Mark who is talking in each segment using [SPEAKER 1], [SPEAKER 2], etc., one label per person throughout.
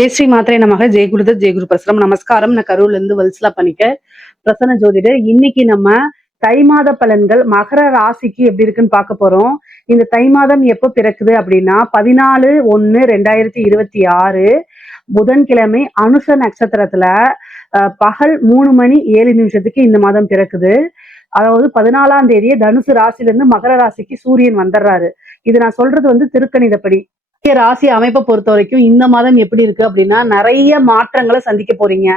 [SPEAKER 1] ஜெய் ஸ்ரீ மாத்திரை நமக ஜெய் குருதத் ஜெய் குரு பிரசரம். நமஸ்காரம். நான் கரூர்ல இருந்து வல்சலா பண்ணிக்க. பிரசன்ன ஜோதிடர் இன்னைக்கு நம்ம தை மாத பலன்கள் மகர ராசிக்கு எப்படி இருக்குன்னு பார்க்க போறோம். இந்த தை மாதம் எப்போ பிறக்குது அப்படின்னா பதினாலு ஒன்னு ரெண்டாயிரத்தி இருபத்தி ஆறு புதன்கிழமை அனுஷ நட்சத்திரத்துல பகல் மூணு மணி ஏழு நிமிஷத்துக்கு இந்த மாதம் பிறக்குது. அதாவது பதினாலாம் தேதியே தனுசு ராசில இருந்து மகர ராசிக்கு சூரியன் வந்துடுறாரு இது நான் சொல்றது வந்து திருக்கணிதப்படி. ராசி அமைப்பை பொறுத்த வரைக்கும் இந்த மாதம் எப்படி இருக்கு அப்படின்னா நிறைய மாற்றங்களை சந்திக்க போறீங்க.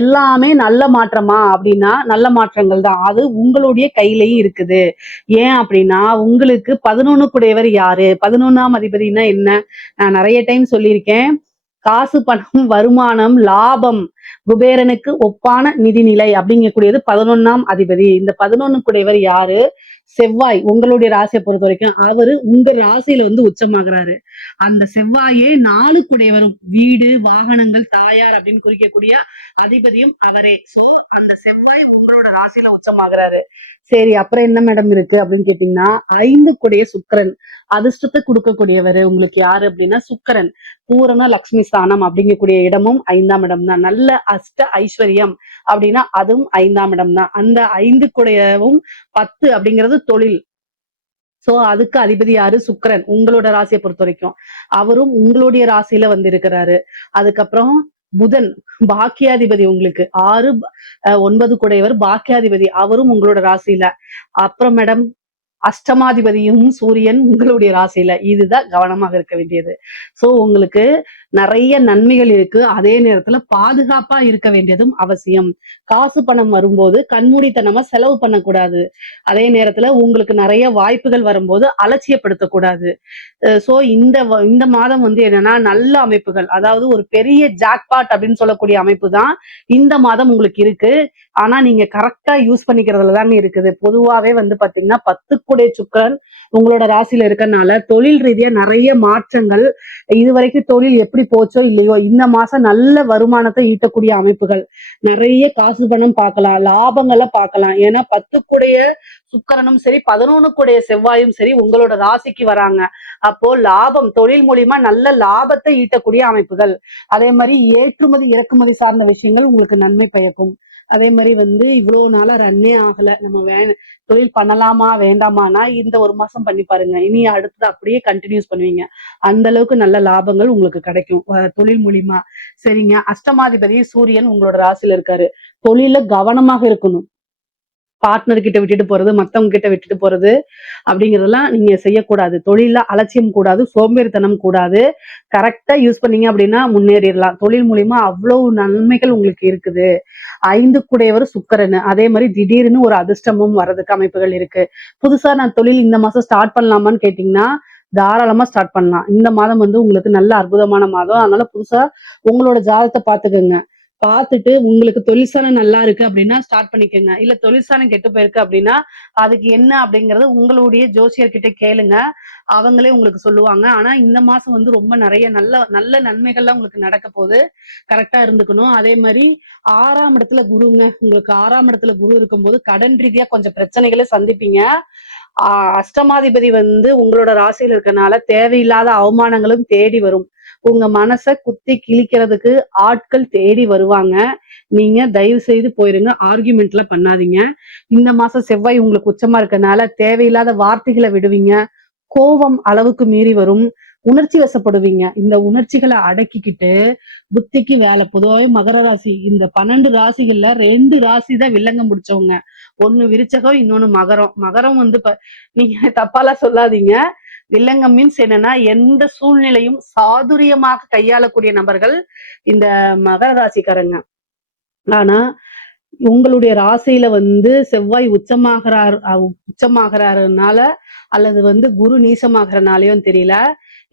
[SPEAKER 1] எல்லாமே நல்ல மாற்றமா அப்படின்னா நல்ல மாற்றங்கள் தான். அது உங்களுடைய கையிலையும் இருக்குது. ஏன் அப்படின்னா உங்களுக்கு பதினொன்னு கூடையவர் யாரு? பதினொன்னாம் அதிபதினா என்ன? நான் நிறைய டைம் சொல்லியிருக்கேன். காசு பணம் வருமானம் லாபம் குபேரனுக்கு ஒப்பான நிதிநிலை அப்படிங்கக்கூடியது பதினொன்னாம் அதிபதி. இந்த பதினொன்னு கூடையவர் யாரு? செவ்வாய் உங்களுடைய ராசியை பொறுத்த வரைக்கும் அவரு உங்க ராசியில வந்து உச்சமாகிறாரு. அந்த செவ்வாயே நாலு வரும் வீடு வாகனங்கள் தாயார் அப்படின்னு குறிக்கக்கூடிய அதிபதியும் அவரே. சோ அந்த செவ்வாய் உங்களோட ராசியில உச்சமாகிறாரு. சரி அப்புறம் என்ன மேடம் இருக்கு அப்படின்னு கேட்டீங்கன்னா ஐந்து கூடைய சுக்கரன். அதிர்ஷ்டத்தை கொடுக்கக்கூடியவர் உங்களுக்கு யாரு அப்படின்னா சுக்கரன். பூரண லக்ஷ்மி ஸ்தானம் அப்படிங்கக்கூடிய இடமும் ஐந்தாம் இடம் தான். நல்ல அஷ்ட ஐஸ்வர்யம் அப்படின்னா அதுவும் ஐந்தாம் இடம் தான். அந்த ஐந்து கூடையவும் பத்து அப்படிங்கிறது தொழில். சோ அதுக்கு அதிபதி யாரு? சுக்கிரன். உங்களோட ராசியை பொறுத்த வரைக்கும். அவரும் உங்களுடைய ராசியில வந்து இருக்கிறாரு அதுக்கப்புறம் புதன் பாக்கியாதிபதி உங்களுக்கு. ஆறு அஹ், ஒன்பது கூடையவர் பாக்கியாதிபதி. அவரும் உங்களோட ராசியில. அப்புறம் மேடம் அஷ்டமாதிபதியும் சூரியன் உங்களுடைய ராசியில. இதுதான் கவனமாக இருக்க வேண்டியது. சோ உங்களுக்கு நிறைய நன்மைகள் இருக்கு. அதே நேரத்துல பாதுகாப்பா இருக்க வேண்டியதும் அவசியம். காசு பணம் வரும்போது கண்மூடித்தனமா செலவு பண்ணக்கூடாது. அதே நேரத்துல உங்களுக்கு நிறைய வாய்ப்புகள் வரும்போது அலட்சியப்படுத்தக்கூடாது. சோ இந்த இந்த மாதம் வந்து என்னன்னா நல்ல அமைப்புகள். அதாவது ஒரு பெரிய ஜாக்பாட் அப்படின்னு சொல்லக்கூடிய அமைப்பு தான் இந்த மாதம் உங்களுக்கு இருக்கு. ஆனா நீங்க கரெக்டா யூஸ் பண்ணிக்கிறதுல தானே இருக்குது. பொதுவாவே வந்து பாத்தீங்கன்னா பத்துக்குடைய சுக்கரன் உங்களோட ராசியில இருக்கனால தொழில் ரீதியா நிறைய மாற்றங்கள். இது வரைக்கும் தொழில் எப்படி எப்படி போச்சோ இல்லையோ இந்த மாசம் நல்ல வருமானத்தை ஈட்டக்கூடிய அமைப்புகள். நிறைய காசு பணம் பார்க்கலாம் லாபங்களை பார்க்கலாம். ஏன்னா பத்துக்குடைய சுக்கரனும் சரி பதினொன்னுக்குடைய செவ்வாயும் சரி உங்களோட ராசிக்கு வராங்க. அப்போ லாபம் தொழில் மூலியமா நல்ல லாபத்தை ஈட்டக்கூடிய அமைப்புகள். அதே மாதிரி ஏற்றுமதி இறக்குமதி சார்ந்த விஷயங்கள் உங்களுக்கு நன்மை பயக்கும். அதே மாதிரி வந்து இவ்வளவு நாளா ரன்னே ஆகல. நம்ம வே தொழில் பண்ணலாமா வேண்டாமானா இந்த ஒரு மாசம் பண்ணி பாருங்க. இனி அடுத்தது அப்படியே கண்டினியூஸ் பண்ணுவீங்க. அந்த அளவுக்கு நல்ல லாபங்கள் உங்களுக்கு கிடைக்கும். தொழில் மூலியமா. சரிங்க. அஷ்டமாதிபதி சூரியன் உங்களோட ராசியில இருக்காரு. தொழில கவனமாக இருக்கணும். பார்ட்னர் கிட்ட விட்டுட்டு போறது மத்தவங்க கிட்ட விட்டுட்டு போறது அப்படிங்கறதெல்லாம் நீங்க செய்யக்கூடாது. தொழில அலட்சியம் கூடாது சோம்பேறித்தனம் கூடாது. கரெக்டா யூஸ் பண்ணீங்க அப்படின்னா முன்னேறிடலாம். தொழில் மூலியமா அவ்வளவு நன்மைகள் உங்களுக்கு இருக்குது. ஐந்து கூடையவர் சுக்கரன். அதே மாதிரி திடீர்னு ஒரு அதிர்ஷ்டமும் வர்றதுக்கு அமைப்புகள் இருக்கு. புதுசா நான் தொழில் இந்த மாசம் ஸ்டார்ட் பண்ணலாமான்னு கேட்டீங்கன்னா தாராளமா ஸ்டார்ட் பண்ணலாம். இந்த மாதம் வந்து உங்களுக்கு நல்ல அற்புதமான மாதம். அதனால புதுசா உங்களோட ஜாதத்தை பாத்துக்கோங்க பார்த்துட்டு உங்களுக்கு தொழிற்சாலம் நல்லா இருக்கு அப்படின்னா ஸ்டார்ட் பண்ணிக்கோங்க. இல்ல தொழிற்சாலம் கெட்டு போயிருக்கு அப்படின்னா அதுக்கு என்ன அப்படிங்கறது உங்களுடைய ஜோசியர்கிட்ட கேளுங்க. அவங்களே உங்களுக்கு சொல்லுவாங்க. ஆனா இந்த மாசம் வந்து ரொம்ப நிறைய நல்ல நல்ல நன்மைகள்லாம் உங்களுக்கு நடக்க போகுது. கரெக்டா இருந்துக்கணும். அதே மாதிரி ஆறாம் இடத்துல குருங்க. உங்களுக்கு ஆறாம் இடத்துல குரு இருக்கும்போது கடன் ரீதியா கொஞ்சம் பிரச்சனைகளை சந்திப்பீங்க. அஷ்டமாதிபதி வந்து உங்களோட ராசியில் இருக்கனால தேவையில்லாத அவமானங்களும் தேடி வரும். உங்க மனசை குத்தி கிழிக்கிறதுக்கு ஆட்கள் தேடி வருவாங்க. நீங்க தயவு செய்து போயிருங்க ஆர்கியூமெண்ட்ல பண்ணாதீங்க. இந்த மாசம் செவ்வாய் உங்களுக்கு உச்சமா இருக்கனால தேவையில்லாத வார்த்தைகளை விடுவீங்க. கோபம் அளவுக்கு மீறி வரும். உணர்ச்சி வசப்படுவீங்க. இந்த உணர்ச்சிகளை அடக்கிக்கிட்டு புத்திக்கு வேலை. பொதுவாகவே மகர ராசி இந்த பன்னெண்டு ராசிகள்ல ரெண்டு ராசி தான் வில்லங்கம் முடிச்சவங்க ஒண்ணு விரிச்சகம் இன்னொன்னு மகரம். மகரம் வந்து நீங்க தப்பாலாம் சொல்லாதீங்க. வில்லங்கம் மீன்ஸ் என்னன்னா எந்த சூழ்நிலையும் சாதுரியமாக கையாளக்கூடிய நபர்கள் இந்த மகர ராசிக்காரங்க. ஆனா உங்களுடைய ராசியில வந்து செவ்வாய் உச்சமாகிறார் அஹ் உச்சமாகிறாருனால அல்லது வந்து குரு நீசமாகறனாலயும் தெரியல.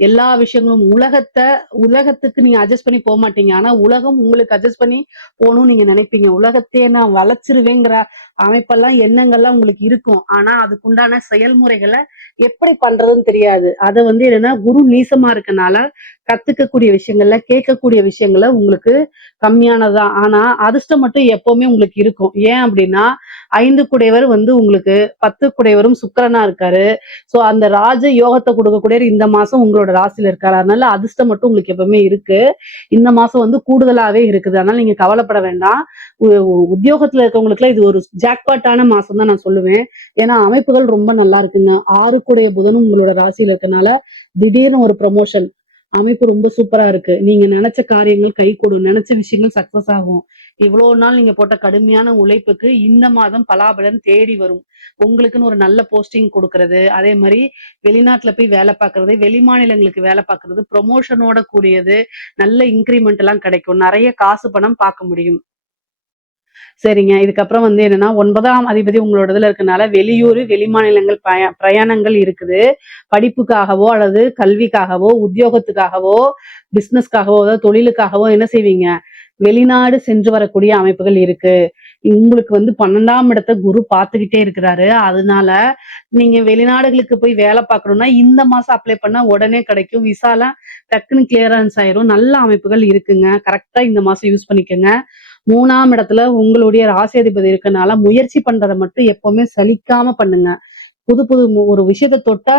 [SPEAKER 1] எல்லா விஷயங்களும் உலகத்தை உலகத்துக்கு நீங்க அட்ஜஸ்ட் பண்ணி போக மாட்டீங்க ஆனா உலகம் உங்களுக்கு அட்ஜஸ்ட் பண்ணி போகணும்னு நீங்க நினைப்பீங்க. உலகத்தையே நான் வளைச்சிருவேங்கிற அமைப்பெல்லாம் எண்ணங்கள்லாம் உங்களுக்கு இருக்கும். ஆனா அதுக்குண்டான செயல்முறைகளை எப்படி பண்றதுன்னு தெரியாது. அதை வந்து என்னன்னா குரு நீசமா இருக்கனால கத்துக்கக்கூடிய விஷயங்கள்ல கேட்கக்கூடிய விஷயங்கள உங்களுக்கு கம்மியானதுதான் ஆனா அதிர்ஷ்டம் மட்டும் எப்பவுமே உங்களுக்கு இருக்கும். ஏன் அப்படின்னா ஐந்து குடையவர் வந்து உங்களுக்கு பத்து குடையவரும் சுக்கிரனா இருக்காரு. சோ அந்த ராஜ யோகத்தை கொடுக்கக்கூடியவர் இந்த மாசம் உங்களோட ராசியில இருக்காரு. அதனால அதிர்ஷ்டம் மட்டும் உங்களுக்கு எப்பவுமே இருக்கு. இந்த மாசம் வந்து கூடுதலாவே இருக்குது. அதனால நீங்க கவலைப்பட வேண்டாம். உ- உத்தியோகத்துல இருக்கவங்களுக்கு இது ஒரு ஜாக்பாட்டான மாசம் தான் நான் சொல்லுவேன். ஏன்னா அமைப்புகள் ரொம்ப நல்லா இருக்குங்க. ஆறுக்குடைய புதனும் உங்களோட ராசியில இருக்கனால திடீர்னு ஒரு ப்ரமோஷன் அமைப்பு ரொம்ப சூப்பரா இருக்கு. நீங்க நினைச்ச காரியங்கள் கை கொடும். நினைச்ச விஷயங்கள் சக்சஸ் ஆகும். இவ்வளவு நாள் நீங்க போட்ட கடுமையான உழைப்புக்கு இந்த மாதம் பலாபலன் தேடி வரும். உங்களுக்குன்னு ஒரு நல்ல போஸ்டிங் கொடுக்கறது. அதே மாதிரி வெளிநாட்டுல போய் வேலை பார்க்கறது வெளி மாநிலங்களுக்கு வேலை பார்க்கறது ப்ரொமோஷனோட கூடியது நல்ல இன்க்ரிமெண்ட் எல்லாம் கிடைக்கும். நிறைய காசு பணம் பார்க்க முடியும். சரிங்க. இதுக்கப்புறம் வந்து என்னன்னா ஒன்பதாம் அதிபதி உங்களோட இதுல இருக்கனால வெளியூர் வெளிமாநிலங்கள் பய- பிரயாணங்கள் இருக்குது. படிப்புக்காகவோ அல்லது கல்விக்காகவோ உத்தியோகத்துக்காகவோ பிசினஸ்க்காகவோ அதாவது தொழிலுக்காகவோ என்ன செய்வீங்க? வெளிநாடு சென்று வரக்கூடிய அமைப்புகள் இருக்கு. உங்களுக்கு வந்து பன்னெண்டாம் இடத்த குரு பார்த்துக்கிட்டே இருக்கிறாரு. அதனால நீங்க வெளிநாடுகளுக்கு போய் வேலை பார்க்கணும்னா இந்த மாசம் அப்ளை பண்ணா உடனே கிடைக்கும். விசாலாம் டக்குன்னு கிளியரன்ஸ் ஆயிரும். நல்ல அமைப்புகள் இருக்குங்க. கரெக்டா இந்த மாசம் யூஸ் பண்ணிக்கோங்க. மூணாம் இடத்துல உங்களுடைய ராசியாதிபதி இருக்கனால முயற்சி பண்றதை மட்டும் எப்பவுமே சலிக்காம பண்ணுங்க. புது புது ஒரு விஷயத்தை தொட்டா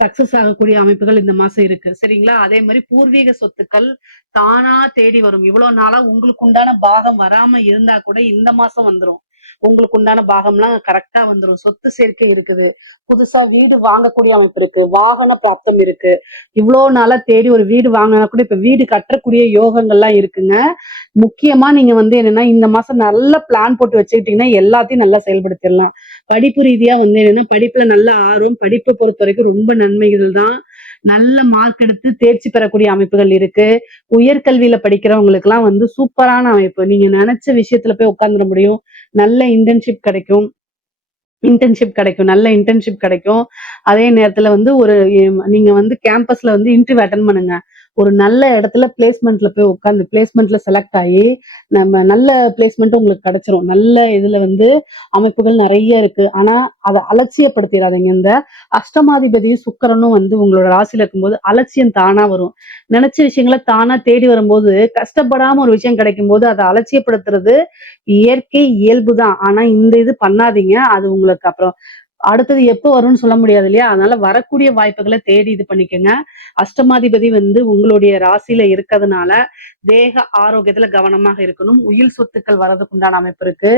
[SPEAKER 1] சக்சஸ் ஆகக்கூடிய அமைப்புகள் இந்த மாசம் இருக்கு. சரிங்களா? அதே மாதிரி பூர்வீக சொத்துக்கள் தானா தேடி வரும். இவ்வளவு நாளா உங்களுக்கு உண்டான பாகம் வராம இருந்தா கூட இந்த மாசம் வந்துரும். உங்களுக்கு உண்டான பாகம்லாம் கரெக்டா வந்துரும். சொத்து சேர்க்கை இருக்குது. புதுசா வீடு வாங்கக்கூடிய அமைப்பு இருக்கு. வாகன பிராப்தம் இருக்கு. இவ்வளவு நாளா தேடி ஒரு வீடு வாங்கினா கூட இப்ப வீடு கட்டக்கூடிய யோகங்கள்லாம் இருக்குங்க. முக்கியமா நீங்க வந்து என்னன்னா இந்த மாசம் நல்ல பிளான் போட்டு வச்சுக்கிட்டீங்கன்னா எல்லாத்தையும் நல்லா செயல்படுத்திடலாம். படிப்பு ரீதியா வந்து என்னன்னா படிப்புல நல்ல ஆர்வம் படிப்பை பொறுத்த வரைக்கும் ரொம்ப நன்மைகள் தான். நல்ல மார்க் எடுத்து தேர்ச்சி பெறக்கூடிய அமைப்புகள் இருக்கு. உயர்கல்வியில படிக்கிறவங்களுக்கு எல்லாம் வந்து சூப்பரான அமைப்பு. நீங்க நினைச்ச விஷயத்துல போய் உட்கார்ந்துட முடியும். நல்ல இன்டர்ன்ஷிப் கிடைக்கும். இன்டர்ன்ஷிப் கிடைக்கும். நல்ல இன்டர்ன்ஷிப் கிடைக்கும். அதே நேரத்துல வந்து ஒரு நீங்க வந்து கேம்பஸ்ல வந்து இன்டர்வியூ அட்டன் பண்ணுங்க. ஒரு நல்ல இடத்துல பிளேஸ்மெண்ட்ல போய் உட்காந்து பிளேஸ்மெண்ட்ல செலக்ட் ஆகி நம்ம நல்ல பிளேஸ்மெண்ட் உங்களுக்கு கிடைச்சிரும். நல்ல இதுல வந்து அமைப்புகள் நிறைய இருக்கு. ஆனா அதை அலட்சியப்படுத்திடாதீங்க. இந்த அஷ்டமாதிபதியும் சுக்கரனும் வந்து உங்களோட ராசியில இருக்கும்போது அலட்சியம் தானா வரும். நினைச்ச விஷயங்களை தானா தேடி வரும்போது கஷ்டப்படாம ஒரு விஷயம் கிடைக்கும் போது அதை அலட்சியப்படுத்துறது இயற்கை இயல்பு தான் ஆனா இந்த இது பண்ணாதீங்க. அது உங்களுக்கு அப்புறம் அடுத்தது எப்போ வரும்னு சொல்ல முடியாது இல்லையா? அதனால வரக்கூடிய வாய்ப்புகளை தேடி இது பண்ணிக்கோங்க. அஷ்டமாதிபதி வந்து உங்களுடைய ராசியில இருக்கிறதுனால தேக ஆரோக்கியத்துல கவனமாக இருக்கணும். உயில் சொத்துக்கள் வர்றதுக்கு உண்டான அமைப்பு இருக்கு.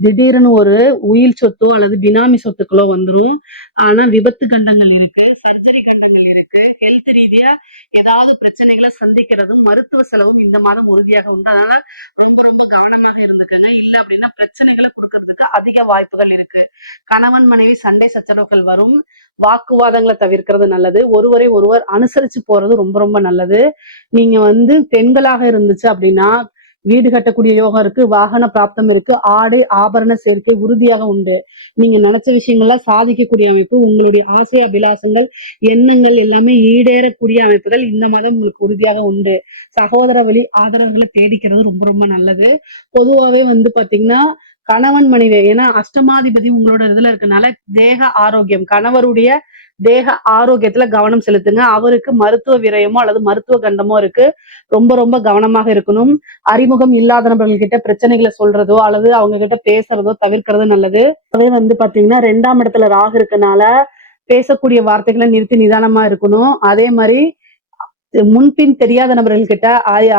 [SPEAKER 1] திடீர்னு ஒரு உயில் சொத்தோ அல்லது பினாமி சொத்துக்களோ வந்துரும். ஆனா விபத்து கண்டங்கள் இருக்கு சர்ஜரி கண்டங்கள் இருக்கு. ஹெல்த் ரீதியா ஏதாவது பிரச்சனைகளை சந்திக்கிறதும் மருத்துவ செலவும் இந்த மாதம் உறுதியாக உண்டு. அதனால ரொம்ப ரொம்ப கவனமாக இருந்துக்கங்க. இல்ல அப்படின்னா பிரச்சனைகளை கொடுக்கறது கொடுக்கறதுக்கு அதிக வாய்ப்புகள் இருக்கு. கணவன் மனைவி சண்டை சச்சரவுகள் வரும். வாக்குவாதங்களை தவிர்க்கிறது நல்லது. ஒருவரை ஒருவர் அனுசரிச்சு போறது ரொம்ப ரொம்ப நல்லது. நீங்க வந்து பெண்களாக இருந்துச்சு அப்படின்னா வீடு கட்டக்கூடிய யோகம் இருக்கு வாகன பிராப்தம் இருக்கு ஆடு ஆபரண சேர்க்கை உறுதியாக உண்டு. நீங்க நினைச்ச விஷயங்கள்லாம் சாதிக்கக்கூடிய அமைப்பு உங்களுடைய ஆசை அபிலாசங்கள் எண்ணங்கள் எல்லாமே ஈடேறக்கூடிய அமைப்புகள் இந்த மாதம் உங்களுக்கு உறுதியாக உண்டு. சகோதர வழி ஆதரவுகளை தேடிக்கிறது ரொம்ப ரொம்ப நல்லது. பொதுவாகவே வந்து பாத்தீங்கன்னா கணவன் மனைவி ஏன்னா அஷ்டமாதிபதி உங்களோட இதுல இருக்கனால தேக ஆரோக்கியம் கணவருடைய தேக ஆரோக்கியத்துல கவனம் செலுத்துங்க. அவருக்கு மருத்துவ விரயமோ அல்லது மருத்துவ கண்டமோ இருக்கு. ரொம்ப ரொம்ப கவனமாக இருக்கணும். அறிமுகம் இல்லாத நபர்கள் கிட்ட பிரச்சனைகளை சொல்றதோ அல்லது அவங்க கிட்ட பேசுறதோ தவிர்க்கிறது நல்லது. அதே வந்து பாத்தீங்கன்னா ரெண்டாம் இடத்துல ராகு இருக்கனால பேசக்கூடிய வார்த்தைகளை நிறுத்தி நிதானமா இருக்கணும். அதே மாதிரி முன்பின் தெரியாத நபர்கள் கிட்ட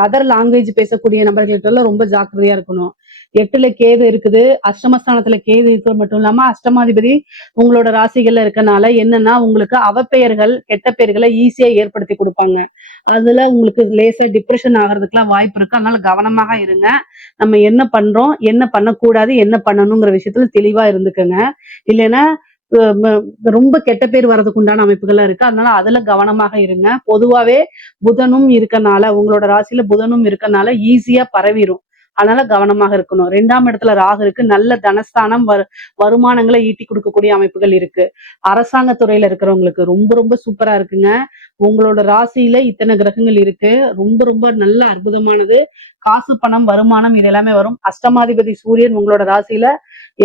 [SPEAKER 1] அதர் லாங்குவேஜ் பேசக்கூடிய நபர்கள்கிட்ட ரொம்ப ஜாக்கிரதையா இருக்கணும். எட்டுல கேது இருக்குது. அஷ்டமஸ்தானத்துல கேது இருக்கிறது மட்டும் இல்லாம அஷ்டமாதிபதி உங்களோட ராசிகள்ல இருக்கனால என்னன்னா உங்களுக்கு அவப்பெயர்கள் கெட்ட பெயர்களை ஈஸியா ஏற்படுத்தி கொடுப்பாங்க. அதுல உங்களுக்கு லேசா டிப்ரெஷன் ஆகிறதுக்குலாம் வாய்ப்பு இருக்கு. அதனால கவனமாக இருங்க. நம்ம என்ன பண்றோம் என்ன பண்ணக்கூடாது என்ன பண்ணணுங்கிற விஷயத்துல தெளிவா இருந்துக்கோங்க. இல்லைன்னா ரொம்ப கெட்ட பேர் வர்றதுக்கு உண்டான அமைப்புகள்லாம் இருக்கு. அதனால அதுல கவனமாக இருங்க. பொதுவாவே புதனும் இருக்கனால உங்களோட ராசியில புதனும் இருக்கனால ஈஸியா பரவிடும் அதனால கவனமாக இருக்கணும். ரெண்டாம் இடத்துல ராகு இருக்கு. நல்ல தனஸ்தானம் வரு வருமானங்களை ஈட்டி கொடுக்கக்கூடிய அமைப்புகள் இருக்கு. அரசாங்க துறையில இருக்கிறவங்களுக்கு ரொம்ப ரொம்ப சூப்பரா இருக்குங்க. உங்களோட ராசியில இத்தனை கிரகங்கள் இருக்கு. ரொம்ப ரொம்ப நல்ல அற்புதமானது. காசு பணம் வருமானம் இது எல்லாமே வரும். அஷ்டமாதிபதி சூரியன் உங்களோட ராசியில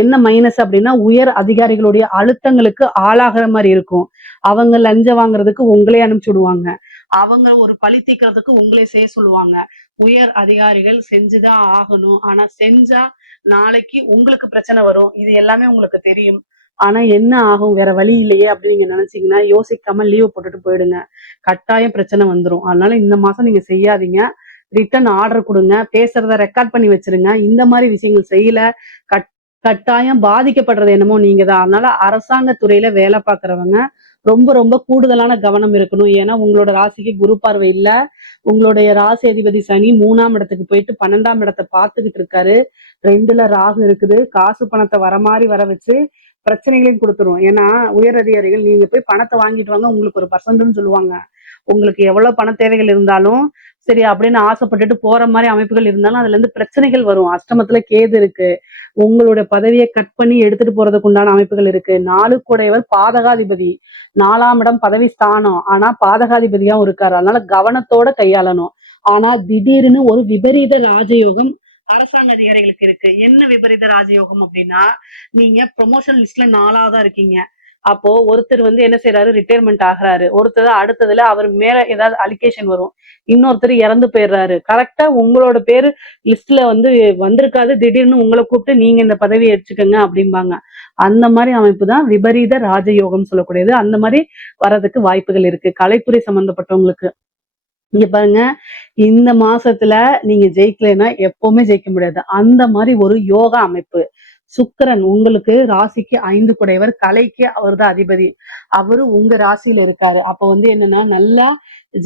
[SPEAKER 1] என்ன மைனஸ் அப்படின்னா உயர் அதிகாரிகளுடைய அழுத்தங்களுக்கு ஆளாகிற மாதிரி இருக்கும். அவங்க லஞ்சம் வாங்குறதுக்கு உங்களே அனுப்பிச்சு விடுவாங்க அவங்க ஒரு பழி தீக்கிறதுக்கு உங்களே செய்ய சொல்லுவாங்க. உயர் அதிகாரிகள் செஞ்சுதான் ஆகணும். ஆனா செஞ்சா நாளைக்கு உங்களுக்கு பிரச்சனை வரும். இது எல்லாமே உங்களுக்கு தெரியும். ஆனா என்ன ஆகும்? வேற வழி இல்லையே அப்படின்னு நீங்க நினைச்சீங்கன்னா யோசிக்காம லீவ் போட்டுட்டு போயிடுங்க. கட்டாயம் பிரச்சனை வந்துரும். அதனால இந்த மாசம் நீங்க செய்யாதீங்க. ரிட்டர்ன் ஆர்டர் கொடுங்க. பேசுறத ரெக்கார்ட் பண்ணி வச்சிருங்க. இந்த மாதிரி விஷயங்கள் செய்யல. கட் கட்டாயம் பாதிக்கப்படுறது என்னமோ நீங்க தான் அதனால அரசாங்க துறையில வேலை பாக்குறவங்க ரொம்ப ரொம்ப கூடுதலான கவனம் இருக்கணும். ஏன்னா உங்களோட ராசிக்கு குரு பார்வை இல்ல. உங்களுடைய ராசி அதிபதி சனி மூணாம் இடத்துக்கு போயிட்டு பன்னெண்டாம் இடத்தை பார்த்துக்கிட்டு இருக்காரு. ரெண்டுல ராகு இருக்குது. காசு பணத்தை வர மாதிரி வர வச்சு பிரச்சனைகளையும் கொடுத்துரும். ஏன்னா உயர் அதிகாரிகள் நீங்க போய் பணத்தை வாங்கிட்டு வாங்க உங்களுக்கு ஒரு பர்சன்ட்னு சொல்லுவாங்க. உங்களுக்கு எவ்வளவு பண தேவைகள் இருந்தாலும் சரி அப்படின்னு ஆசைப்பட்டுட்டு போற மாதிரி அமைப்புகள் இருந்தாலும் அதுல இருந்து பிரச்சனைகள் வரும். அஷ்டமத்துல கேது இருக்கு. உங்களுடைய பதவியை கட் பண்ணி எடுத்துட்டு போறதுக்கு உண்டான அமைப்புகள் இருக்கு. நாலு கூடையவர் பாதகாதிபதி. நாலாம் இடம் பதவி ஸ்தானம். ஆனா பாதகாதிபதியாவும் இருக்காரு. அதனால கவனத்தோட கையாளணும். ஆனா திடீர்னு ஒரு விபரீத ராஜயோகம் அரசாங்க அதிகாரிகளுக்கு இருக்கு. என்ன விபரீத ராஜயோகம் அப்படின்னா நீங்க ப்ரொமோஷன் லிஸ்ட்ல நாலாவதா இருக்கீங்க. அப்போ ஒருத்தர் வந்து என்ன செய்யறாரு ரிட்டையர்மெண்ட் ஆகுறாரு. ஒருத்தர் அடுத்ததுல அவர் மேல ஏதாவது அலிகேஷன் வரும். இன்னொருத்தர் இறந்து போயிடுறாரு. கரெக்டா உங்களோட பேரு லிஸ்ட்ல வந்து வந்திருக்காது. திடீர்னு உங்களை கூப்பிட்டு நீங்க இந்த பதவியை எடுத்துக்கங்க அப்படிம்பாங்க. அந்த மாதிரி அமைப்பு தான் விபரீத ராஜயோகம் சொல்லக்கூடியது. அந்த மாதிரி வர்றதுக்கு வாய்ப்புகள் இருக்கு. கலைத்துறை சம்பந்தப்பட்டவங்களுக்கு. இங்க பாருங்க. இந்த மாசத்துல நீங்க ஜெயிக்கலைன்னா எப்பவுமே ஜெயிக்க முடியாது. அந்த மாதிரி ஒரு யோகா அமைப்பு. சுக்கரன் உங்களுக்கு ராசிக்கு ஐந்து குடையவர். கலைக்கு அவர் தான் அதிபதி. அவரு உங்க ராசியில இருக்காரு. அப்ப வந்து என்னன்னா நல்லா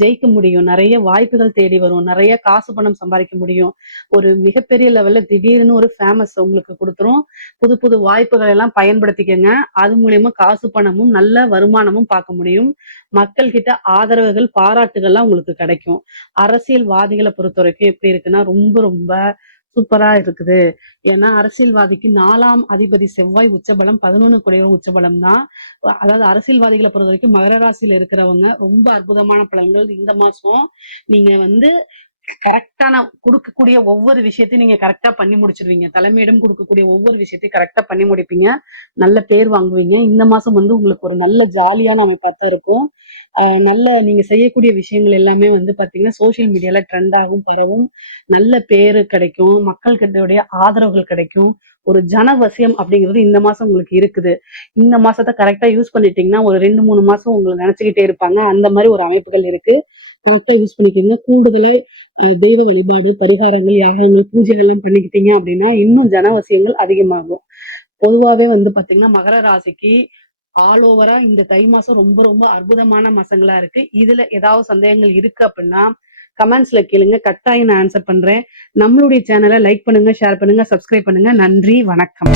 [SPEAKER 1] ஜெயிக்க முடியும். நிறைய வாய்ப்புகள் தேடி வரும். நிறைய காசு பணம் சம்பாதிக்க முடியும். ஒரு மிகப்பெரிய லெவல்ல திடீர்னு ஒரு ஃபேமஸ் உங்களுக்கு கொடுத்துரும். புது புது வாய்ப்புகள் எல்லாம் பயன்படுத்திக்கங்க. அது மூலியமா காசு பணமும் நல்ல வருமானமும் பார்க்க முடியும். மக்கள் கிட்ட ஆதரவுகள் பாராட்டுகள்லாம் உங்களுக்கு கிடைக்கும். அரசியல்வாதிகளை பொறுத்த வரைக்கும் எப்படி இருக்குன்னா ரொம்ப ரொம்ப சூப்பரா இருக்குது. ஏன்னா அரசியல்வாதிக்கு நாலாம் அதிபதி செவ்வாய் உச்சபலம் பதினொன்னு குடையவர் உச்சபலம் தான். அதாவது அரசியல்வாதிகளை பொறுத்த வரைக்கும் மகர ராசியில இருக்கிறவங்க ரொம்ப அற்புதமான பலன்கள் இந்த மாசம். நீங்க வந்து கரெக்டான கொடுக்கக்கூடிய ஒவ்வொரு விஷயத்தையும் நீங்க கரெக்டா பண்ணி முடிச்சிருவீங்க. தலைமையிடம் கொடுக்கக்கூடிய ஒவ்வொரு விஷயத்தையும் கரெக்டா பண்ணி முடிப்பீங்க. நல்ல பேர் வாங்குவீங்க. இந்த மாசம் வந்து உங்களுக்கு ஒரு நல்ல ஜாலியான அமைப்பா தான் இருக்கும். நல்ல நீங்க செய்யக்கூடிய விஷயங்கள் எல்லாமே வந்து பாத்தீங்கன்னா சோசியல் மீடியால ட்ரெண்ட் ஆகும் பரவும். நல்ல பேரு கிடைக்கும். மக்கள் கிட்டடைய ஆதரவுகள் கிடைக்கும். ஒரு ஜனவசியம் அப்படிங்கிறது இந்த மாசம் உங்களுக்கு இருக்குது. இந்த மாசத்தை கரெக்டா யூஸ் பண்ணிட்டீங்கன்னா ஒரு ரெண்டு மூணு மாசம் உங்களை நினைச்சுக்கிட்டே இருப்பாங்க. அந்த மாதிரி ஒரு அமைப்புகள் இருக்கு. கரெக்டா யூஸ் பண்ணிக்கோங்க. கூடுதலை அஹ், தெய்வ வழிபாடு பரிகாரங்கள் யாகங்கள் பூஜைகள் எல்லாம் பண்ணிக்கிட்டீங்க அப்படின்னா இன்னும் ஜனவசியங்கள் அதிகமாகும். பொதுவாவே வந்து பாத்தீங்கன்னா மகர ராசிக்கு ஆல் ஓவரா இந்த தை மாசம் ரொம்ப ரொம்ப அற்புதமான மாசங்களா இருக்கு. இதுல ஏதாவது சந்தேகங்கள் இருக்கு அப்படின்னா கமெண்ட்ஸ்ல கேளுங்க. கட்டாயம் நான் ஆன்சர் பண்றேன். நம்மளுடைய சேனலை லைக் பண்ணுங்க ஷேர் பண்ணுங்க சப்ஸ்கிரைப் பண்ணுங்க. நன்றி வணக்கம்.